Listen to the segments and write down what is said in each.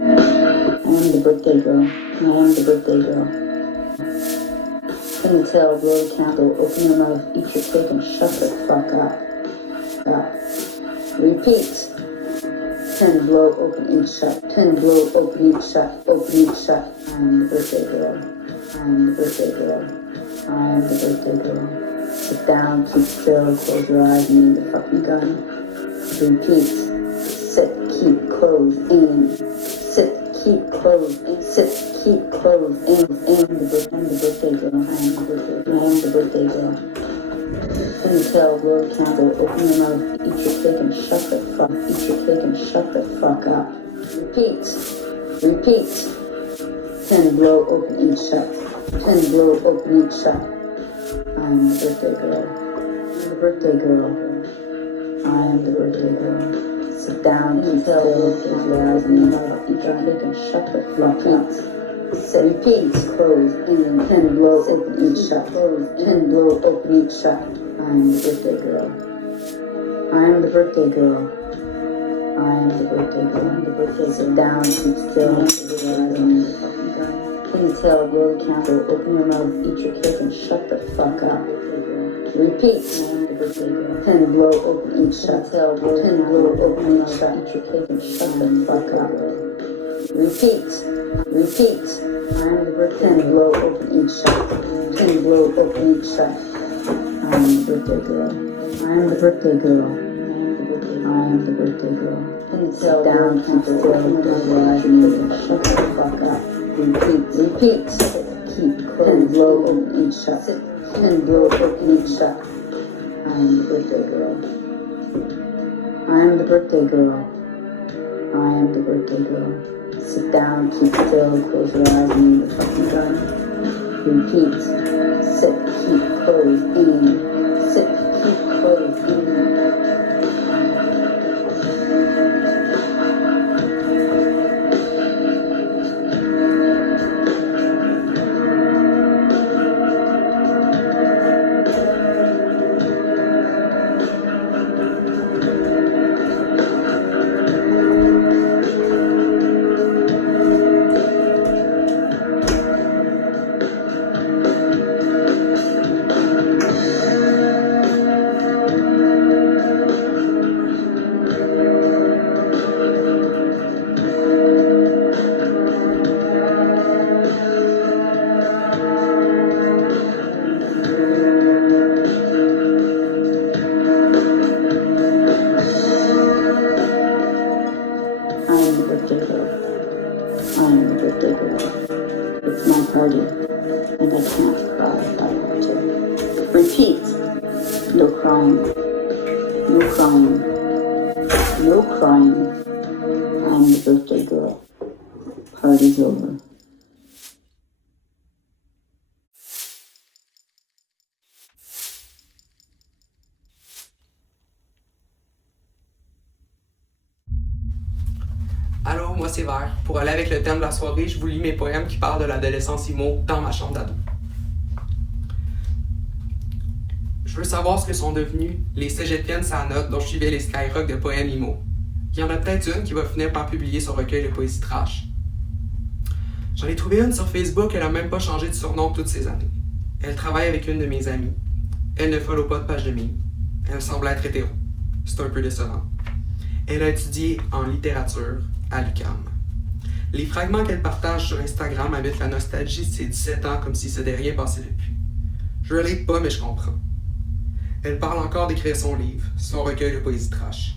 am the birthday girl. I am the birthday girl. Can you tell, blow the candle, open your mouth, eat your cake, and shut the fuck up. Repeat. 10 blow, open, eat, shut. 10 blow, open, eat, shut. Open, eat, shut. I am the birthday girl. I am the birthday girl. I am the birthday girl. Sit down, keep still, close your eyes, and aim the fucking gun. Repeat. Sit, keep, close, aim. Sit, keep, close, aim. Sit, keep, close, aim. I'm the birthday girl. I am the birthday girl. I am the birthday girl. Can you tell, blow the candle, open your mouth, eat your cake, and shut the fuck. Eat your cake and shut the fuck up. Repeat. Repeat. 10 blow, open, eat, shut. 10 blow, open, eat, shut. I am the birthday girl. I am the birthday girl. I am the birthday girl. Sit down, keep still, close your eyes, and your mouth, eat your cake, and shut the fuck up. Repeat. Close, aim. 10 blow, open, eat, shut. 10 blow, open, eat, shut. I am the birthday girl. I am the birthday girl. I am the birthday girl. I am the birthday. Sit down, keep still, close your eyes, and your fucking gun. Can you tell, blow the candle, open your mouth, eat your cake, and shut the fuck up. Repeat. 10 blow, open, eat, shut. 10 blow, open, eat, shut. Eat your cake and shut the fuck up. Repeat. Repeat. I am the birthday. 10 blow, open, eat, shut. 10 blow, open, eat, shut. I am the birthday girl. I am the birthday girl. I am the birthday girl. Can you tell, down, keep still, close your eyes, and shut the fuck up. Repeat. Repeat. Keep, close, 10 blow, open, eat, shut. 10 blow, open, eat, shut. I am the birthday girl. I am the birthday girl. I am the birthday girl. Sit down, keep still, close your eyes, and aim the fucking gun. Repeat. Sit, keep, close, aim. Sit, keep, close, aim. It's my party, and I can't cry if I want to. Repeat. No crying. No crying. No crying. I'm the birthday girl. Party's over. Allô, moi c'est Vert. Pour aller avec le thème de la soirée, je vous lis mes poèmes qui parlent de l'adolescence emo dans ma chambre d'ado. Je veux savoir ce que sont devenus les cégepiennes sans note dont je suivais les skyrock de poèmes emo. Il y en a peut-être une qui va finir par publier son recueil de poésie trash. J'en ai trouvé une sur Facebook, elle a même pas changé de surnom toutes ces années. Elle travaille avec une de mes amies. Elle ne follow pas de page de mime. Elle semble être hétéro. C'est un peu décevant. Elle a étudié en littérature à l'UQAM. Les fragments qu'elle partage sur Instagram habitent la nostalgie de ses 17 ans comme si ça n'était rien passé depuis. Je ne relate pas, mais je comprends. Elle parle encore d'écrire son livre, son recueil de poésie trash.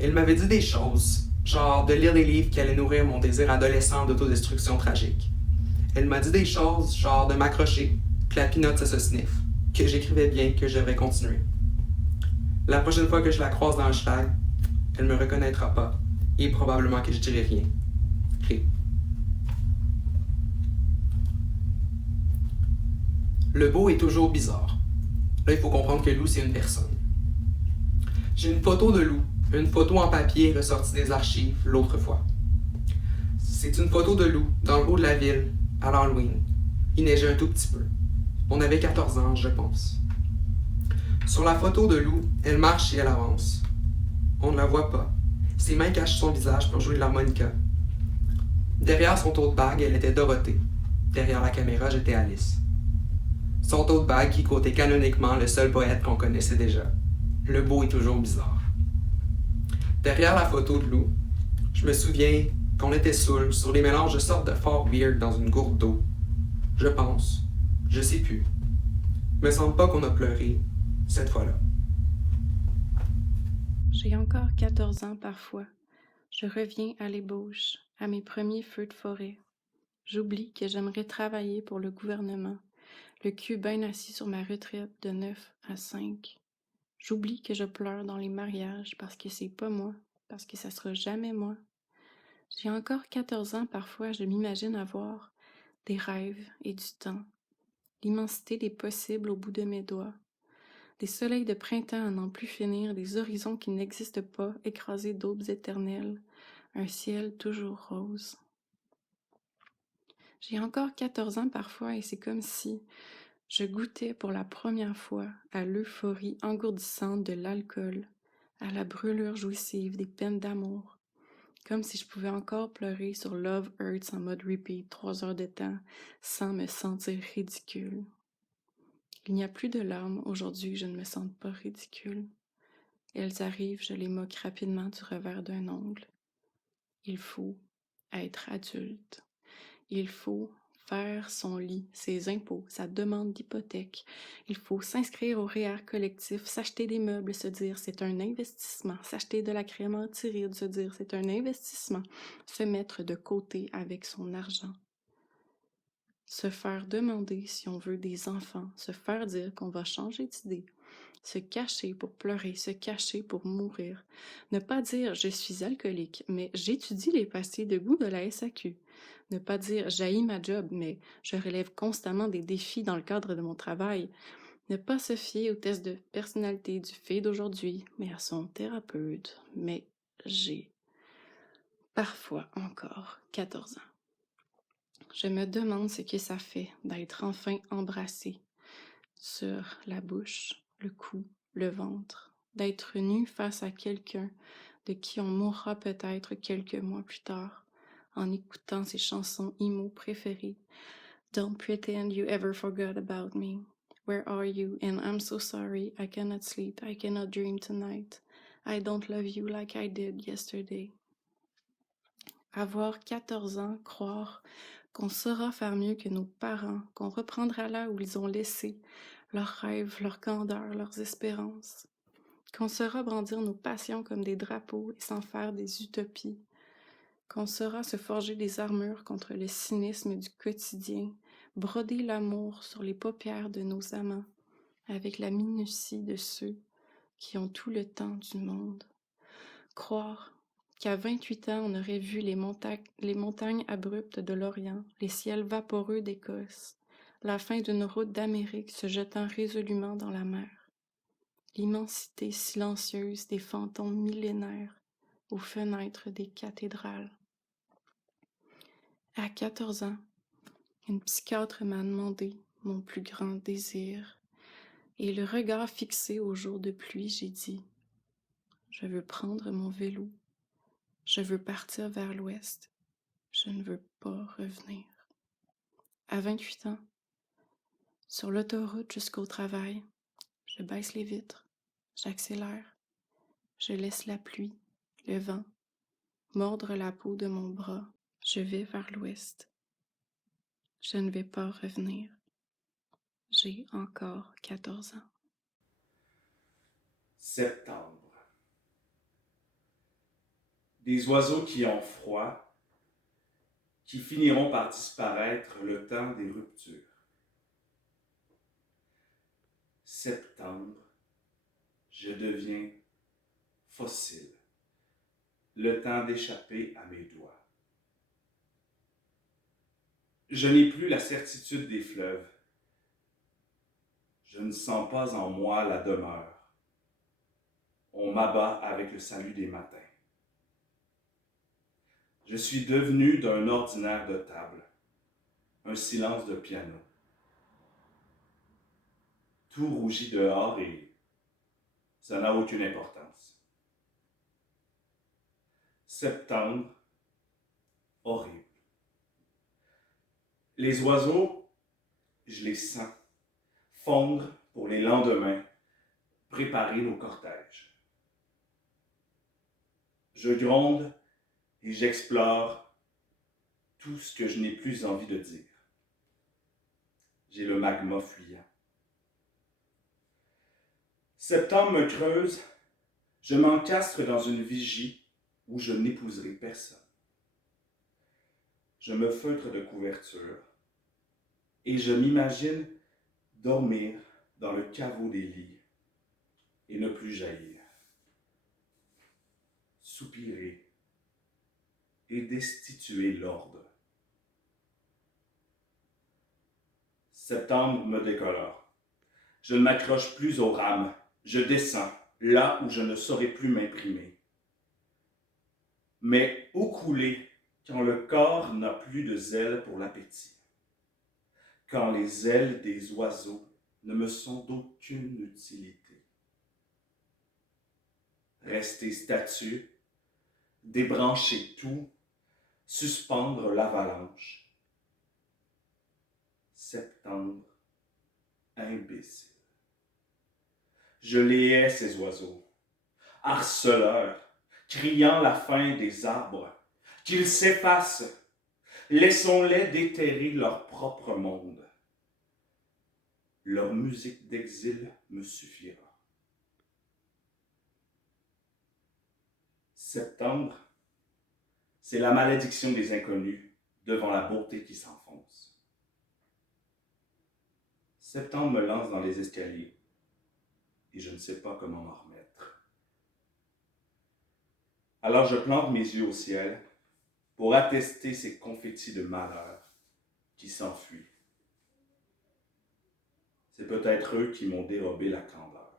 Elle m'avait dit des choses, genre de lire des livres qui allaient nourrir mon désir adolescent d'autodestruction tragique. Elle m'a dit des choses, genre de m'accrocher, que la pinotte ça se sniffe, que j'écrivais bien, que je devrais continuer. La prochaine fois que je la croise dans le hashtag, elle me reconnaîtra pas, et probablement que je dirai rien. Ré. Le beau est toujours bizarre. Là, il faut comprendre que Lou, c'est une personne. J'ai une photo de Lou, une photo en papier ressortie des archives l'autre fois. C'est une photo de Lou, dans le haut de la ville, à l'Halloween. Il neigeait un tout petit peu. On avait 14 ans, je pense. Sur la photo de Lou, elle marche et elle avance. On ne la voit pas. Ses mains cachent son visage pour jouer de l'harmonica. Derrière son tote bag, elle était Dorothée. Derrière la caméra, j'étais Alice. Son tote bag qui cotait canoniquement le seul poète qu'on connaissait déjà. Le beau est toujours bizarre. Derrière la photo de Lou, je me souviens qu'on était saoul sur des mélanges de sortes de fort weird dans une gourde d'eau. Je pense. Je sais plus. Me semble pas qu'on a pleuré cette fois-là. J'ai encore 14 ans parfois. Je reviens à l'ébauche, à mes premiers feux de forêt. J'oublie que j'aimerais travailler pour le gouvernement, le cul bien assis sur ma retraite de 9 à 5. J'oublie que je pleure dans les mariages parce que c'est pas moi, parce que ça sera jamais moi. J'ai encore 14 ans parfois, je m'imagine avoir des rêves et du temps, l'immensité des possibles au bout de mes doigts. Des soleils de printemps à n'en plus finir, des horizons qui n'existent pas, écrasés d'aubes éternelles, un ciel toujours rose. J'ai encore 14 ans parfois et c'est comme si je goûtais pour la première fois à l'euphorie engourdissante de l'alcool, à la brûlure jouissive des peines d'amour, comme si je pouvais encore pleurer sur Love Hurts en mode repeat 3 heures de temps sans me sentir ridicule. Il n'y a plus de larmes aujourd'hui, je ne me sens pas ridicule. Elles arrivent, je les moque rapidement du revers d'un ongle. Il faut être adulte. Il faut faire son lit, ses impôts, sa demande d'hypothèque. Il faut s'inscrire au REER collectif, s'acheter des meubles, se dire c'est un investissement, s'acheter de la crème anti-rides, se dire c'est un investissement, se mettre de côté avec son argent. Se faire demander si on veut des enfants, se faire dire qu'on va changer d'idée, se cacher pour pleurer, se cacher pour mourir. Ne pas dire « je suis alcoolique », mais « j'étudie les pastilles de goût de la SAQ ». Ne pas dire « j'haïs ma job », mais « je relève constamment des défis dans le cadre de mon travail ». Ne pas se fier au test de personnalité du fait d'aujourd'hui, mais à son thérapeute. Mais j'ai parfois encore 14 ans. Je me demande ce que ça fait d'être enfin embrassée sur la bouche, le cou, le ventre, d'être nue face à quelqu'un de qui on mourra peut-être quelques mois plus tard en écoutant ses chansons emo préférées. Don't pretend you ever forgot about me. Where are you? And I'm so sorry. I cannot sleep. I cannot dream tonight. I don't love you like I did yesterday. Avoir 14 ans, croire qu'on saura faire mieux que nos parents, qu'on reprendra là où ils ont laissé leurs rêves, leurs candeurs, leurs espérances, qu'on saura brandir nos passions comme des drapeaux et s'en faire des utopies, qu'on saura se forger des armures contre le cynisme du quotidien, broder l'amour sur les paupières de nos amants, avec la minutie de ceux qui ont tout le temps du monde. Croire qu'à 28 ans, on aurait vu les montagnes abruptes de l'Orient, les ciels vaporeux d'Écosse, la fin d'une route d'Amérique se jetant résolument dans la mer, l'immensité silencieuse des fantômes millénaires aux fenêtres des cathédrales. À 14 ans, une psychiatre m'a demandé mon plus grand désir, et le regard fixé au jour de pluie, j'ai dit « Je veux prendre mon vélo. Je veux partir vers l'ouest. Je ne veux pas revenir. » À 28 ans, sur l'autoroute jusqu'au travail, je baisse les vitres, j'accélère, je laisse la pluie, le vent, mordre la peau de mon bras. Je vais vers l'ouest. Je ne vais pas revenir. J'ai encore 14 ans. Septembre. Des oiseaux qui ont froid, qui finiront par disparaître le temps des ruptures. Septembre, je deviens fossile, le temps d'échapper à mes doigts. Je n'ai plus la certitude des fleuves. Je ne sens pas en moi la demeure. On m'abat avec le salut des matins. Je suis devenu d'un ordinaire de table, un silence de piano. Tout rougit dehors et ça n'a aucune importance. Septembre, horrible. Les oiseaux, je les sens fondre pour les lendemains, préparer nos cortèges. Je gronde et j'explore tout ce que je n'ai plus envie de dire. J'ai le magma fuyant. Septembre me creuse, je m'encastre dans une vigie où je n'épouserai personne. Je me feutre de couverture et je m'imagine dormir dans le caveau des lits et ne plus jaillir. Soupirer et destituer l'ordre. Septembre me décolore. Je ne m'accroche plus aux rames. Je descends, là où je ne saurais plus m'imprimer. Mais où couler quand le corps n'a plus de zèle pour l'appétit? Quand les ailes des oiseaux ne me sont d'aucune utilité? Rester statue, débrancher tout, suspendre l'avalanche. Septembre, imbécile. Je les hais, ces oiseaux, harceleurs, criant la fin des arbres, qu'ils s'effacent, laissons-les déterrer leur propre monde. Leur musique d'exil me suffira. Septembre, c'est la malédiction des inconnus devant la beauté qui s'enfonce. Septembre me lance dans les escaliers et je ne sais pas comment m'en remettre. Alors je plante mes yeux au ciel pour attester ces confettis de malheur qui s'enfuient. C'est peut-être eux qui m'ont dérobé la candeur.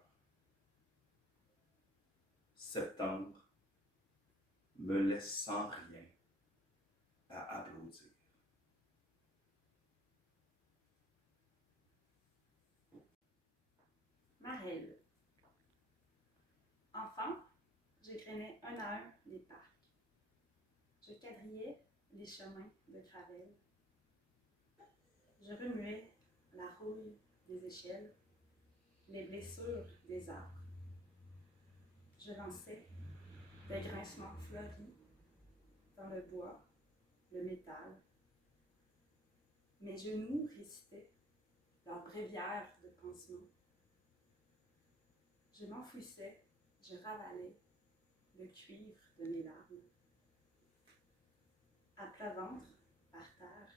Septembre me laisse sans rien à applaudir. Marelle. Enfant, je traînais un à un les parcs. Je quadrillais les chemins de gravelle. Je remuais la rouille des échelles, les blessures des arbres. Je lançais des grincements fleuris dans le bois, le métal. Mes genoux récitaient leur bréviaire de pansement. Je m'enfouissais, je ravalais le cuivre de mes larmes. À plat ventre, par terre,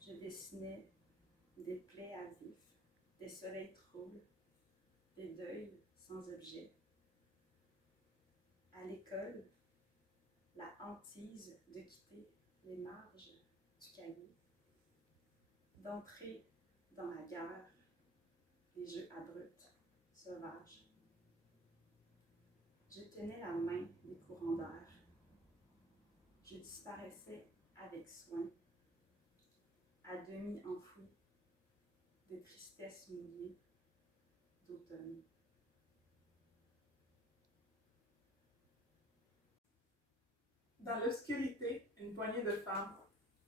je dessinais des plaies à vif, des soleils troubles, des deuils sans objet. À l'école, la hantise de quitter les marges du cahier, d'entrer dans la guerre, les jeux abrupts, sauvages. Je tenais la main des courants d'air. Je disparaissais avec soin, à demi enfoui de tristesse mouillée d'automne. Dans l'obscurité, une poignée de femmes,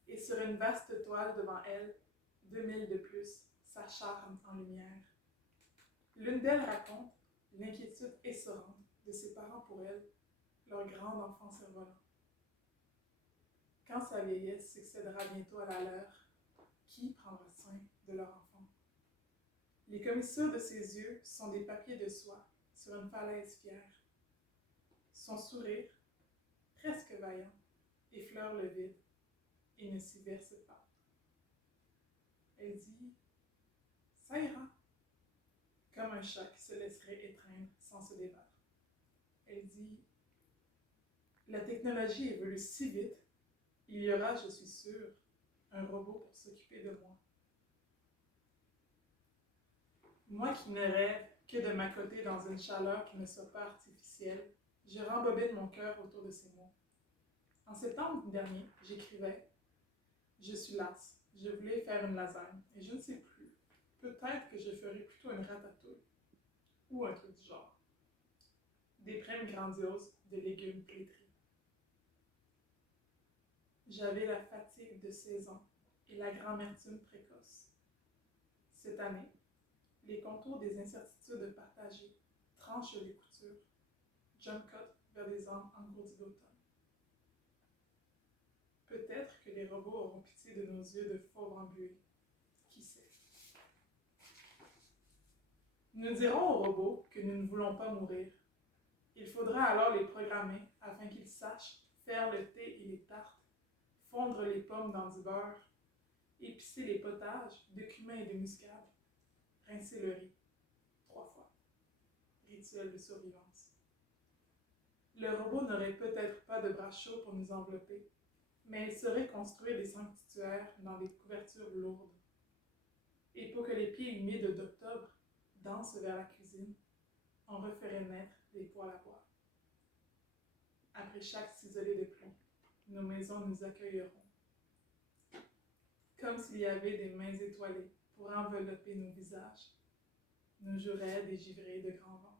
et sur une vaste toile devant elles, 2000 de plus, s'acharnent en lumière. L'une d'elles raconte l'inquiétude essorante de ses parents pour elle, leur grande enfance survolant. Quand sa vieillesse succédera bientôt à la leur, qui prendra soin de leur enfant? Les commissures de ses yeux sont des papiers de soie sur une falaise fière. Son sourire, presque vaillant, effleure le vide et ne s'y verse pas. Elle dit « Ça ira », comme un chat qui se laisserait étreindre sans se débattre. Elle dit « La technologie évolue si vite, il y aura, je suis sûre, un robot pour s'occuper de moi. » Moi qui ne rêve que de m'accoter dans une chaleur qui ne soit pas artificielle, je rembobine mon cœur autour de ces mots. En septembre dernier, j'écrivais « Je suis lasse, je voulais faire une lasagne, et je ne sais plus. Peut-être que je ferai plutôt une ratatouille, ou un truc du genre. Des prèmes grandioses de légumes flétris. j'avais la fatigue de saison et la grand-amertume précoce. Cette année, les contours des incertitudes partagées tranchent les coutures, jump cut vers des âmes engourdies d'automne. Peut-être que les robots auront pitié de nos yeux de fauves embués. Qui sait? Nous dirons aux robots que nous ne voulons pas mourir. Il faudra alors les programmer afin qu'ils sachent faire le thé et les tartes, fondre les pommes dans du beurre, épicer les potages de cumin et de muscade, rincer le riz 3 fois. Rituel de survivance. Le robot n'aurait peut-être pas de bras chauds pour nous envelopper, mais il saurait construire des sanctuaires dans des couvertures lourdes. Et pour que les pieds humides d'octobre dansent vers la cuisine, on referait naître des poêles à bois. Après chaque ciselé de pluie, nos maisons nous accueilleront. Comme s'il y avait des mains étoilées pour envelopper nos visages, nos joueraient des givrées de grand vent.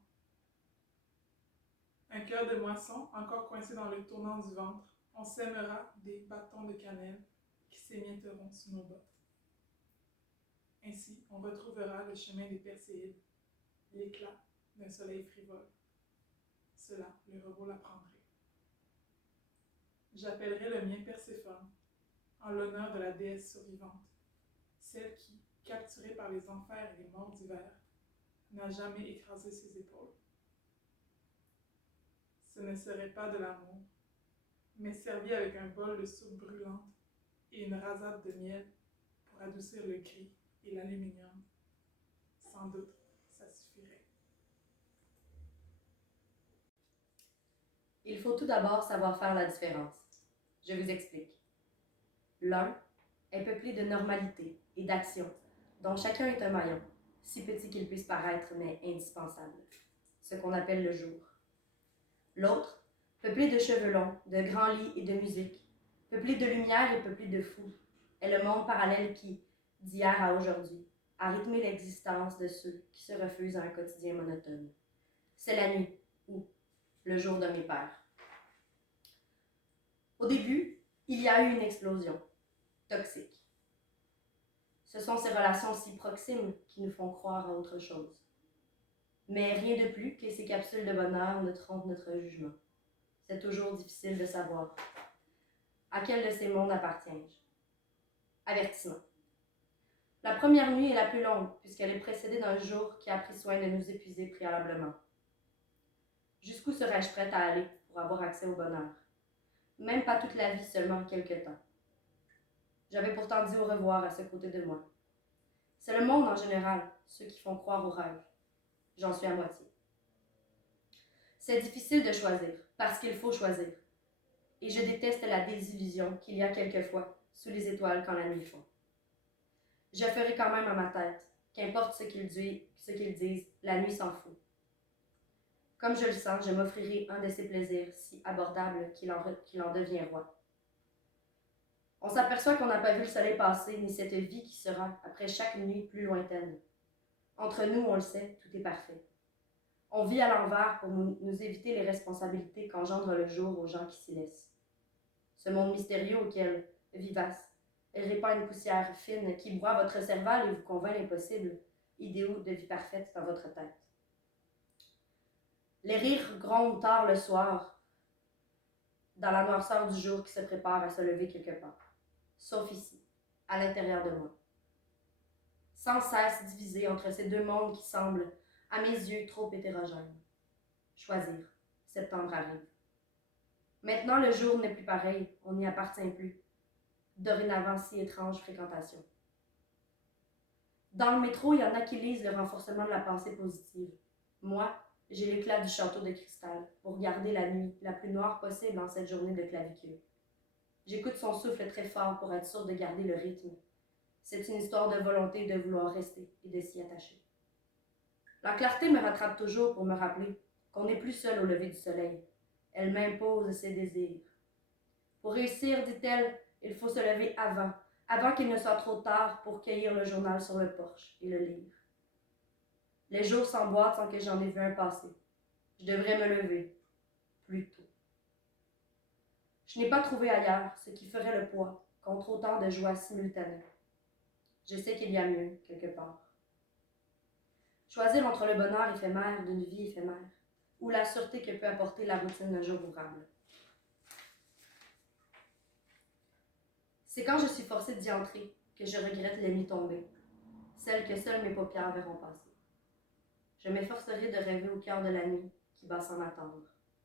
Un cœur de moisson encore coincé dans le tournant du ventre, on sèmera des bâtons de cannelle qui s'émietteront sous nos bottes. Ainsi, on retrouvera le chemin des Perséides, l'éclat d'un soleil frivole. Cela, le robot l'apprendrait. J'appellerai le mien Perséphone, en l'honneur de la déesse survivante, celle qui, capturée par les enfers et les morts d'hiver, n'a jamais écrasé ses épaules. Ce ne serait pas de l'amour, mais servi avec un bol de soupe brûlante et une rasade de miel pour adoucir le gris et l'aluminium. Sans doute, ça suffirait. Il faut tout d'abord savoir faire la différence. Je vous explique. L'un est peuplé de normalité et d'action, dont chacun est un maillon, si petit qu'il puisse paraître, mais indispensable, ce qu'on appelle le jour. L'autre, peuplé de cheveux longs, de grands lits et de musique, peuplé de lumière et peuplé de fous, est le monde parallèle qui, d'hier à aujourd'hui, a rythmé l'existence de ceux qui se refusent à un quotidien monotone. C'est la nuit, ou le jour de mes pères. Au début, il y a eu une explosion, toxique. Ce sont ces relations si proximes qui nous font croire à autre chose. Mais rien de plus que ces capsules de bonheur ne trompent notre jugement. C'est toujours difficile de savoir. À quel de ces mondes appartiens-je? Avertissement. La première nuit est la plus longue, puisqu'elle est précédée d'un jour qui a pris soin de nous épuiser préalablement. Jusqu'où serais-je prête à aller pour avoir accès au bonheur? Même pas toute la vie, seulement quelque temps. J'avais pourtant dit au revoir à ce côté de moi. C'est le monde en général, ceux qui font croire aux rêves. J'en suis à moitié. C'est difficile de choisir, parce qu'il faut choisir. Et je déteste la désillusion qu'il y a quelquefois sous les étoiles quand la nuit fond. Je ferai quand même à ma tête, qu'importe ce qu'ils disent, la nuit s'en fout. Comme je le sens, je m'offrirai un de ces plaisirs si abordables qu'il en devient roi. On s'aperçoit qu'on n'a pas vu le soleil passer, ni cette vie qui sera, après chaque nuit, plus lointaine. Entre nous, on le sait, tout est parfait. On vit à l'envers pour nous éviter les responsabilités qu'engendre le jour aux gens qui s'y laissent. Ce monde mystérieux auquel, vivace, répand une poussière fine qui broie votre cervelle et vous convainc l'impossible, idéaux de vie parfaite dans votre tête. Les rires grondent tard le soir, dans la noirceur du jour qui se prépare à se lever quelque part. Sauf ici, à l'intérieur de moi. Sans cesse divisé entre ces deux mondes qui semblent, à mes yeux, trop hétérogènes. Choisir. Septembre arrive. Maintenant, le jour n'est plus pareil, on n'y appartient plus. Dorénavant, si étrange fréquentation. Dans le métro, il y en a qui lisent le renforcement de la pensée positive. Moi, j'ai l'éclat du château de cristal pour garder la nuit la plus noire possible en cette journée de clavicule. J'écoute son souffle très fort pour être sûre de garder le rythme. C'est une histoire de volonté de vouloir rester et de s'y attacher. La clarté me rattrape toujours pour me rappeler qu'on n'est plus seul au lever du soleil. Elle m'impose ses désirs. Pour réussir, dit-elle, il faut se lever avant qu'il ne soit trop tard pour cueillir le journal sur le porche et le lire. Les jours s'emboîtent sans que j'en ai vu un passer. Je devrais me lever plus tôt. Je n'ai pas trouvé ailleurs ce qui ferait le poids contre autant de joies simultanées. Je sais qu'il y a mieux, quelque part. Choisir entre le bonheur éphémère d'une vie éphémère ou la sûreté que peut apporter la routine d'un jour ouvrable. C'est quand je suis forcée d'y entrer que je regrette les nuits tombées, celles que seules mes paupières verront passer. Je m'efforcerai de rêver au cœur de la nuit qui va sans attendre,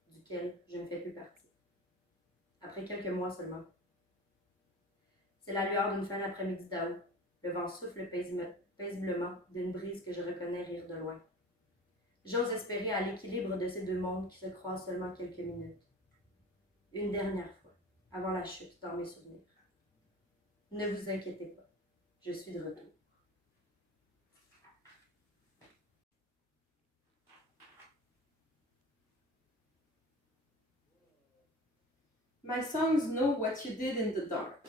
duquel je ne fais plus partie. Après quelques mois seulement. C'est la lueur d'une fin d'après-midi d'août. Le vent souffle paisiblement d'une brise que je reconnais rire de loin. J'ose espérer à l'équilibre de ces deux mondes qui se croisent seulement quelques minutes. Une dernière fois, avant la chute dans mes souvenirs. Ne vous inquiétez pas, je suis de retour. My songs know what you did in the dark.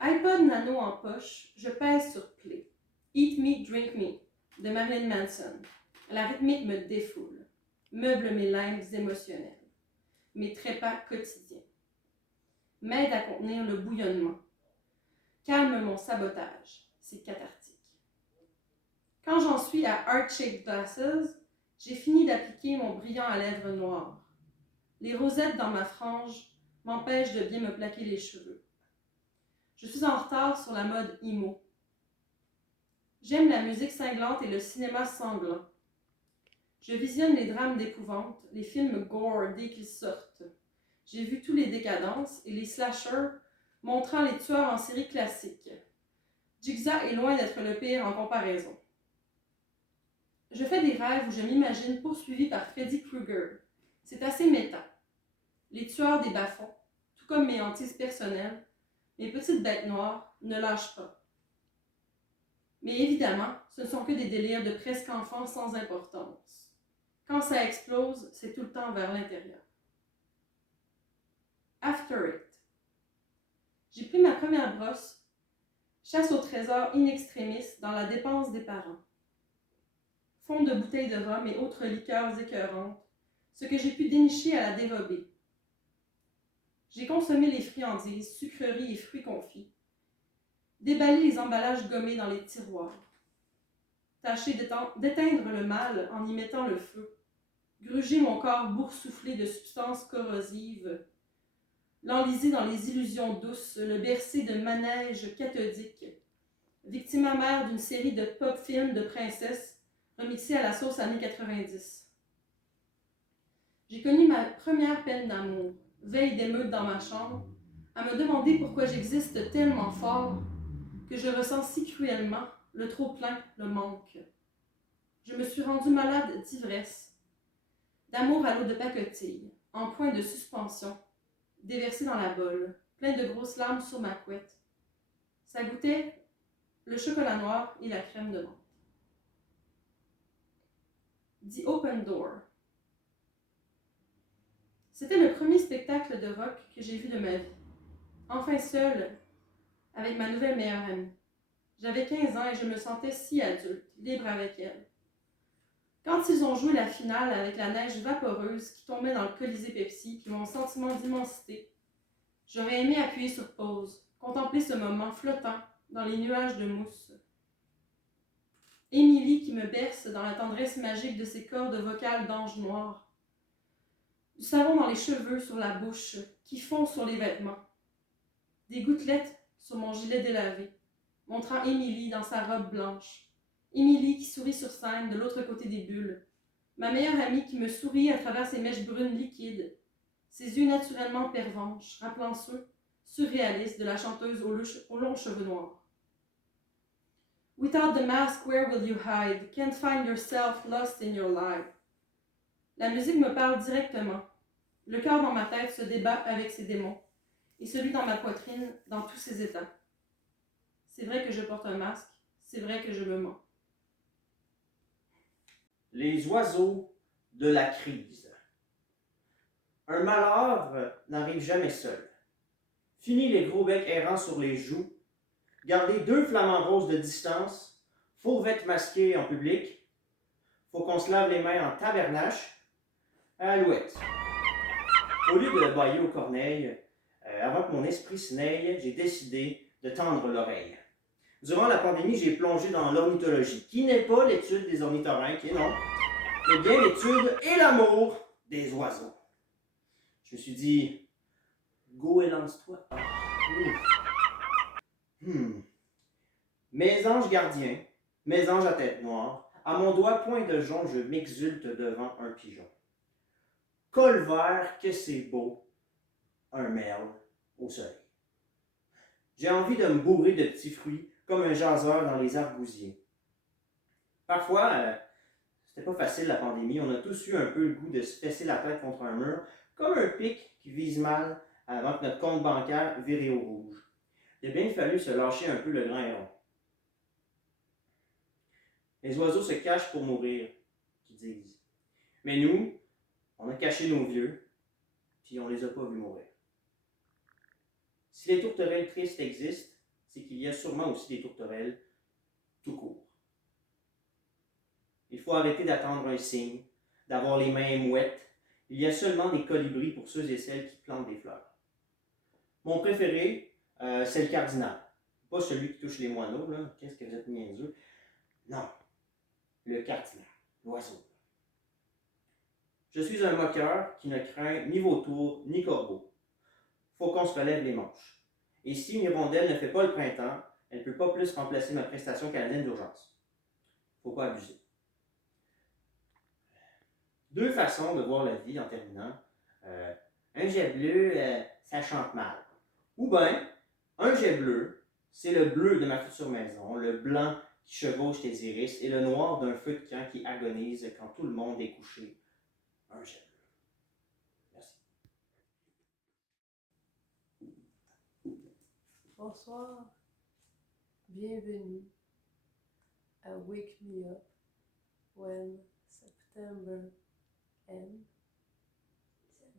iPod Nano en poche, je pèse sur Play. Eat Me, Drink Me, de Marilyn Manson. La rythmique me défoule, meuble mes limbes émotionnelles, mes trépas quotidiens. M'aide à contenir le bouillonnement. Calme mon sabotage, c'est cathartique. Quand j'en suis à Heart-Shaped Glasses, j'ai fini d'appliquer mon brillant à lèvres noires. Les rosettes dans ma frange m'empêchent de bien me plaquer les cheveux. Je suis en retard sur la mode emo. J'aime la musique cinglante et le cinéma sanglant. Je visionne les drames d'épouvante, les films gore dès qu'ils sortent. J'ai vu tous les décadences et les slashers montrant les tueurs en série classiques. Jigsaw est loin d'être le pire en comparaison. Je fais des rêves où je m'imagine poursuivi par Freddy Krueger. C'est assez méta. Les tueurs des bas-fonds, tout comme mes hantises personnelles, mes petites bêtes noires, ne lâchent pas. Mais évidemment, ce ne sont que des délires de presque enfants sans importance. Quand ça explose, c'est tout le temps vers l'intérieur. After It. J'ai pris ma première brosse, chasse au trésor in extremis dans la dépense des parents. Fond de bouteilles de rhum et autres liqueurs écœurantes, ce que j'ai pu dénicher à la dérobée. J'ai consommé les friandises, sucreries et fruits confits, déballé les emballages gommés dans les tiroirs, tâché d'éteindre le mal en y mettant le feu, grugé mon corps boursouflé de substances corrosives, l'enlisé dans les illusions douces, le bercé de manèges cathodiques, victime amère d'une série de pop-films de princesses remixés à la sauce années 90. J'ai connu ma première peine d'amour, veille d'émeute dans ma chambre, à me demander pourquoi j'existe tellement fort que je ressens si cruellement le trop-plein, le manque. Je me suis rendue malade d'ivresse, d'amour à l'eau de pacotille, en point de suspension, déversé dans la bolle, plein de grosses larmes sur ma couette. Ça goûtait le chocolat noir et la crème de menthe. The Open Door. C'était le premier spectacle de rock que j'ai vu de ma vie. Enfin seule, avec ma nouvelle meilleure amie. J'avais 15 ans et je me sentais si adulte, libre avec elle. Quand ils ont joué la finale avec la neige vaporeuse qui tombait dans le Colisée Pepsi puis mon sentiment d'immensité, j'aurais aimé appuyer sur pause, contempler ce moment flottant dans les nuages de mousse. Émilie qui me berce dans la tendresse magique de ses cordes vocales d'ange noir. Du savon dans les cheveux, sur la bouche, qui fond sur les vêtements. Des gouttelettes sur mon gilet délavé, montrant Émilie dans sa robe blanche. Émilie qui sourit sur scène de l'autre côté des bulles. Ma meilleure amie qui me sourit à travers ses mèches brunes liquides. Ses yeux naturellement pervenches, rappelant ceux surréalistes de la chanteuse aux longs cheveux noirs. Without the mask, where will you hide? Can't find yourself lost in your life. La musique me parle directement. Le cœur dans ma tête se débat avec ses démons, et celui dans ma poitrine dans tous ses états. C'est vrai que je porte un masque, c'est vrai que je me mens. Les oiseaux de la crise. Un malheur n'arrive jamais seul. Fini les gros becs errants sur les joues. Gardez 2 flamants roses de distance. Fauvette masquée en public. Faut qu'on se lave les mains en tabernache. Alouette. Au lieu de bailler aux corneilles, avant que mon esprit se n'aille, j'ai décidé de tendre l'oreille. Durant la pandémie, j'ai plongé dans l'ornithologie, qui n'est pas l'étude des ornithorynques, et non, mais bien l'étude et l'amour des oiseaux. Je me suis dit, go et lance-toi. Mes anges gardiens, mes anges à tête noire, à mon doigt point de jonc, je m'exulte devant un pigeon. Col vert, que c'est beau, un merle au soleil. J'ai envie de me bourrer de petits fruits, comme un jaseur dans les arbousiers. Parfois, c'était pas facile la pandémie, on a tous eu un peu le goût de se fesser la tête contre un mur, comme un pic qui vise mal avant que notre compte bancaire vire au rouge. Il a bien fallu se lâcher un peu le grain rond. Les oiseaux se cachent pour mourir, qu'ils disent. Mais nous, on a caché nos vieux, puis on les a pas vus mourir. Si les tourterelles tristes existent, c'est qu'il y a sûrement aussi des tourterelles tout court. Il faut arrêter d'attendre un signe, d'avoir les mains mouettes. Il y a seulement des colibris pour ceux et celles qui plantent des fleurs. Mon préféré, c'est le cardinal. Pas celui qui touche les moineaux, là. Qu'est-ce que vous êtes niaiseux? Non, le cardinal, l'oiseau. Je suis un moqueur qui ne craint ni vautour ni corbeau. Faut qu'on se relève les manches. Et si une hirondelle ne fait pas le printemps, elle ne peut pas plus remplacer ma prestation canadienne d'urgence. Faut pas abuser. Deux façons de voir la vie en terminant. Un jet bleu, ça chante mal. Ou bien, un jet bleu, c'est le bleu de ma future maison, le blanc qui chevauche tes iris et le noir d'un feu de camp qui agonise quand tout le monde est couché. Un jet bleu. Merci. Bonsoir. Bienvenue à Wake Me Up When September Ends,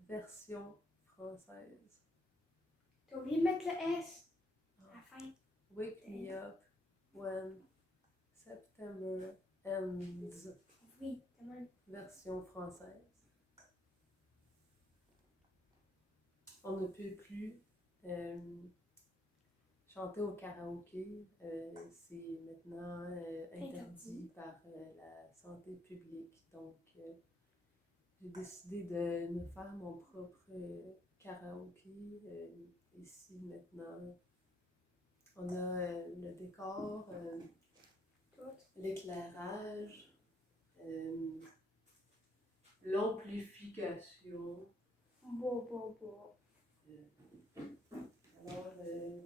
version française. T'as oublié de mettre le S à la fin. Wake Me Up When September Ends, Oui, quand même. version française. On ne peut plus chanter au karaoké. C'est maintenant interdit par la santé publique. Donc, j'ai décidé de me faire mon propre karaoké. Ici, maintenant, on a le décor, l'éclairage, l'amplification. Bon. Alors,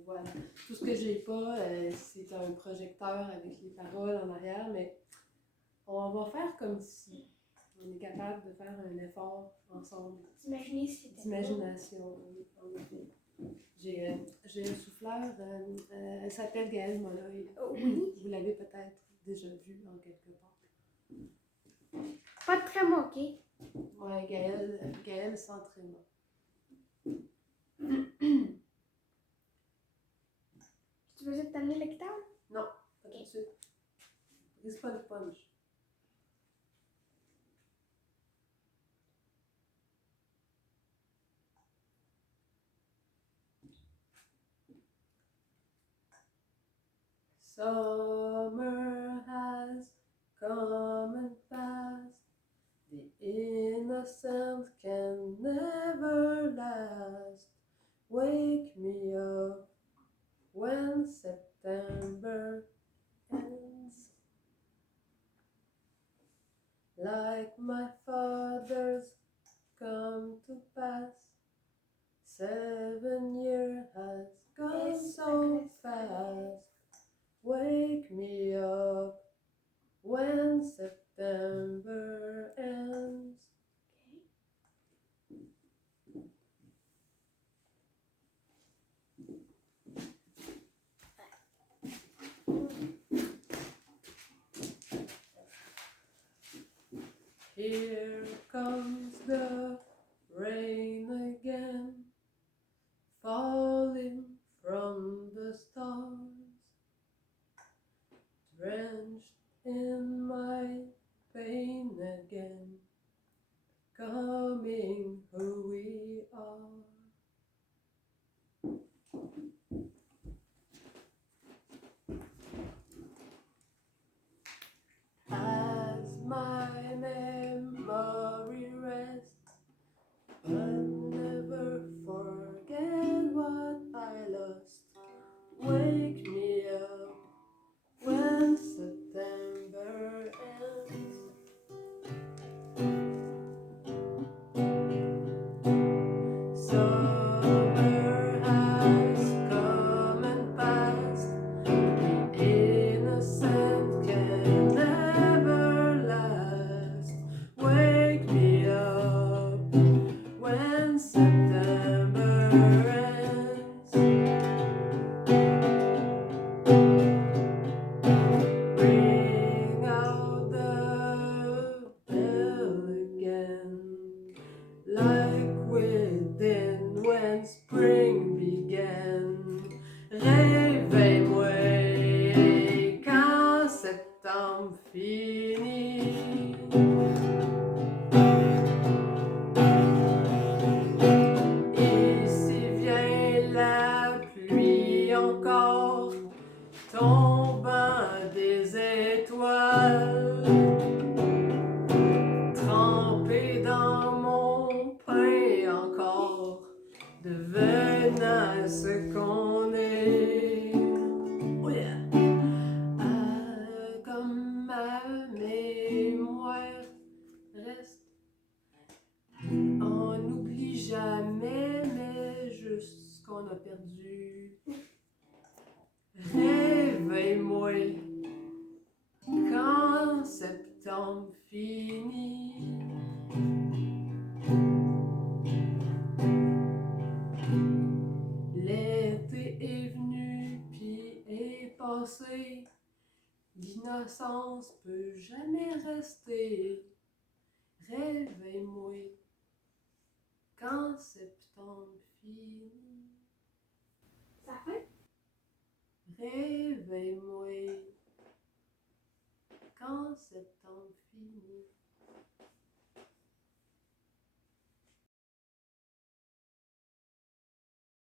voilà. Tout ce que j'ai pas, c'est un projecteur avec les paroles en arrière, mais on va faire comme si on est capable de faire un effort ensemble. T'imagines si c'était d'imagination, oui, en effet. J'ai un souffleur, elle s'appelle Gaëlle Molloy. Oh, oui. Vous l'avez peut-être déjà vue en quelque part. Pas de tréma, ok? Ouais, Gaëlle sans tréma. Tu veux juste t'amener le guitare? Non, pas tout de suite. Brise pas le punch. Summer has come and passed. The innocent can never last. Wake me up when September ends. Like my father's come to pass. 7 years has gone so fast. Wake me up when September ends. Here comes the rain again, falling from the stars. Drenched in my pain again, coming who we are. As my memory rests, I'll never forget what I lost. Wake me up when September ends. Summer has come and passed. Innocent can never last. Wake me up when September ends. Ring out the bell again, like we did when spring began. Réveille-moi quand septembre finit. Ici vient la pluie encore, tombant des étoiles, trempé dans mon pain encore, devenant ce qu'on est. Oh yeah. Comme ma mémoire reste, on n'oublie jamais, mais juste ce qu'on a perdu. Réveille-moi quand septembre finit. L'été est venu puis est passé. L'innocence peut jamais rester. Réveille-moi quand septembre finit. Ça fait? Réveille-moi quand septembre finit.